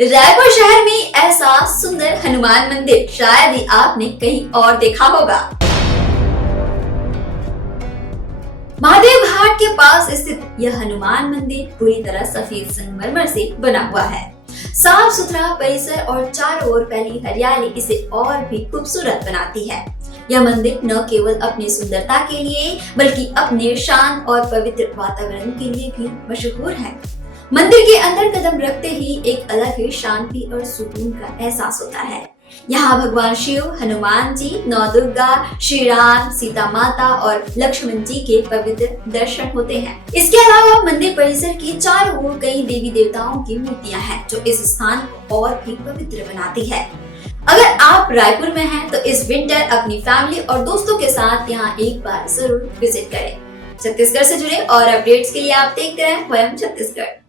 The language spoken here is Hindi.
रायपुर शहर में ऐसा सुंदर हनुमान मंदिर शायद ही आपने कहीं और देखा होगा। महादेव घाट के पास स्थित यह हनुमान मंदिर पूरी तरह सफेद संगमरमर से बना हुआ है। साफ सुथरा परिसर और चारों ओर फैली हरियाली इसे और भी खूबसूरत बनाती है। यह मंदिर न केवल अपनी सुंदरता के लिए बल्कि अपने शांत और पवित्र वातावरण के लिए भी मशहूर है। मंदिर के अंदर कदम रखते ही एक अलग ही शांति और सुकून का एहसास होता है। यहाँ भगवान शिव, हनुमान जी, नौ दुर्गा, श्री राम, सीता माता और लक्ष्मण जी के पवित्र दर्शन होते हैं। इसके अलावा मंदिर परिसर के चारों ओर कई देवी देवताओं की मूर्तियां हैं, जो इस स्थान को और भी पवित्र बनाती है। अगर आप रायपुर में हैं, तो इस विंटर अपनी फैमिली और दोस्तों के साथ यहाँ एक बार जरूर विजिट करें। छत्तीसगढ़ से जुड़े और अपडेट्स के लिए आप देखते रहें वयम छत्तीसगढ़।